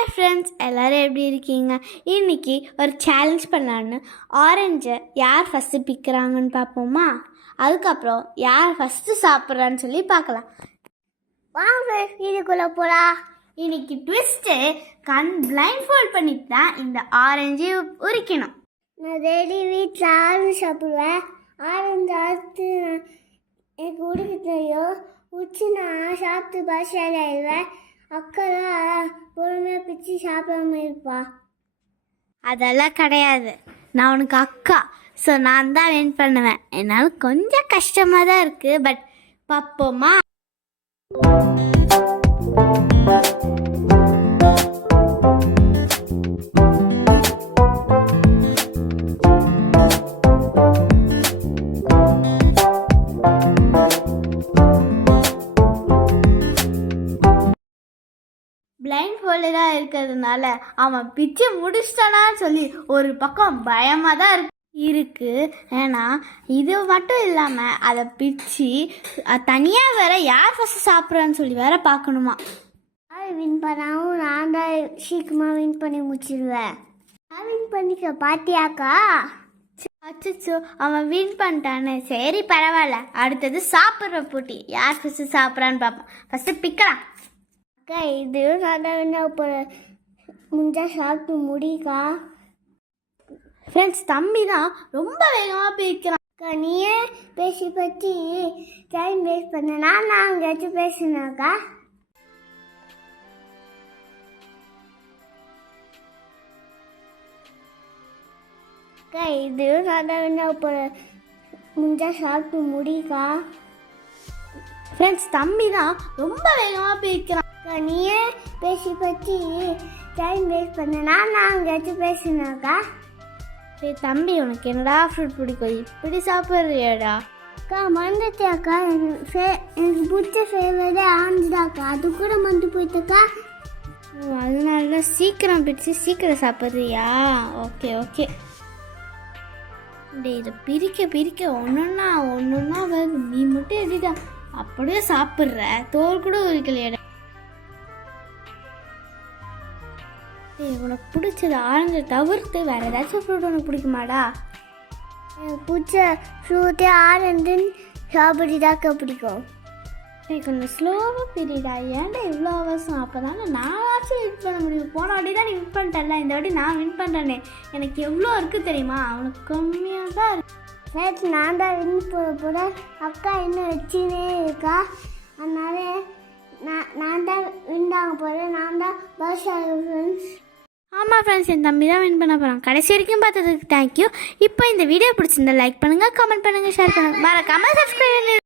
Hi friends, எல்லோரும் எப்படி இருக்கீங்க? இன்றைக்கி ஒரு சேலஞ்ச் பண்ணலான்னு ஆரஞ்சை யார் ஃபஸ்ட்டு பிக்கிறாங்கன்னு பார்ப்போமா? அதுக்கப்புறம் யார் ஃபஸ்ட்டு சாப்பிட்றான்னு சொல்லி பார்க்கலாம். வாங்க இதுக்குள்ளே போகலாம். இன்னைக்கு ட்விஸ்ட்டு, கண் பிளைண்ட் ஃபோல்ட் பண்ணிட்டு தான் இந்த ஆரஞ்சு உரிக்கணும். நான் டெய்லி வீட்டில் ஆரஞ்சு சாப்பிடுவேன். ஆரஞ்சு அறுத்து எனக்கு உரிக்க தெரியும். உச்சி நான் சாப்பிட்டு பாஷால் ஆயிடுவேன். அக்கெல்லாம் பொறுமையாக பிச்சு சாப்பிடாம இருப்பா. அதெல்லாம் கிடையாது, நான் உனக்கு அக்கா. ஸோ நான் தான் வின் பண்ணுவேன். என்னால் கொஞ்சம் கஷ்டமாக தான் இருக்குது, பட் பார்ப்போமா? பிளைண்ட் ஃபோல்டராக இருக்கிறதுனால அவன் பிச்சு முடிச்சிட்டானான்னு சொல்லி ஒரு பக்கம் பயமாக தான் இருக்கு. ஏன்னா இது மட்டும் இல்லாமல் அதை பிச்சு தனியாக வேற யார் ஃபஸ்ட்டு சாப்பிட்றான்னு சொல்லி வேற பார்க்கணுமா. யார் வின் பண்ணாவும் நான் தான் சீக்கிரமாக வின் பண்ணி முடிச்சிடுவேன். நான் வின் பண்ணிக்க பாத்தியாக்கா? அச்சோ, அவன் வின் பண்ணிட்டானே. சரி பரவாயில்ல, அடுத்தது சாப்பிட்ற போட்டி. யார் ஃபஸ்ட்டு சாப்பிட்றான்னு பார்ப்போம். ஃபஸ்ட்டு பிக்கலாம். அக்கா இது நான் தான் வின் ஆக போகிறேன். முடிஞ்சா சாப்பிட்டு முடிக்கா. ஃப்ரெண்ட்ஸ், தம்பி தான் ரொம்ப வேகமாக பிரிக்கிறான். அக்கா நீயே பேசி பற்றி டைம் வேஸ்ட் பண்ணனா நான் அங்கேயாச்சும் பேசினாக்கா. அக்கா இது நான் தான் வின் ஆக போகிறேன். முடிஞ்சா சாப்பிட்டு முடிக்கா. ஃப்ரெண்ட்ஸ், தம்பி தான் ரொம்ப வேகமாக பிரிக்கிறான். அக்கா நீயே பேசி பற்றி டைம் வேஸ்ட் பண்ணனா நான் அங்கேயாச்சும் பேசினாக்கா. சரி தம்பி, உனக்கு என்னடா ஃப்ரூட் பிடிக்கும்? இப்படி சாப்பிட்றியாடா? அக்கா மறந்துட்டியாக்கா, எனக்கு பிடிச்ச ஃபேவரே ஆரஞ்சுதாக்கா. அது கூட மறந்து போயிட்டக்கா. அதனால தான் சீக்கிரம் பிடிச்சி சீக்கிரம் சாப்பிட்றியா? Okay okay. டே, இதை பிரிக்க பிரிக்க ஒன்றுன்னா வருது. நீ மட்டும் எடிடா அப்படியே சாப்பிட்ற? தோல் கூட உரிக்கலையடா. உனக்கு பிடிச்சது ஆரஞ்சு தவிர்த்து வேற ஏதாச்சும் ஃப்ரூட் உனக்கு பிடிக்குமாடா? எனக்கு பிடிச்ச ஃப்ரூட்டே ஆரஞ்சுன்னு ஸ்ட்ராபெரி தாக்கா பிடிக்கும். கொஞ்சம் ஸ்லோவாக பிரிடா. ஏன்டா இவ்வளோ அவசரம்? அப்போ தானே நானாச்சும் வின் பண்ண முடியும். போன வாட்டி தான் நீ வின் பண்ணிட்டல, இந்த வாட்டி நான் வின் பண்ணுறேனே. எனக்கு எவ்வளோ இருக்குது தெரியுமா? அவனுக்கு கம்மியாக தான் இருக்கு. நேற்று நான் தான் வின் போட அக்கா இன்னும் வச்சுனே இருக்கா. அதனால நான் தான் வின் ஆக போகிறேன். நான் தான் பாஷா ஃப்ரெண்ட்ஸ். ஆமாம் ஃப்ரெண்ட்ஸ், என் தம்பி தான் வின் பண்ண போகிறான். கடைசி வரைக்கும் பார்த்ததுக்கு தேங்க்யூ. இப்போ இந்த வீடியோ பிடிச்சிருந்தா லைக் பண்ணுங்கள், கமெண்ட் பண்ணுங்கள், ஷேர் பண்ணுங்கள், மறக்காமல் சப்ஸ்கிரைப் பண்ணுங்கள்.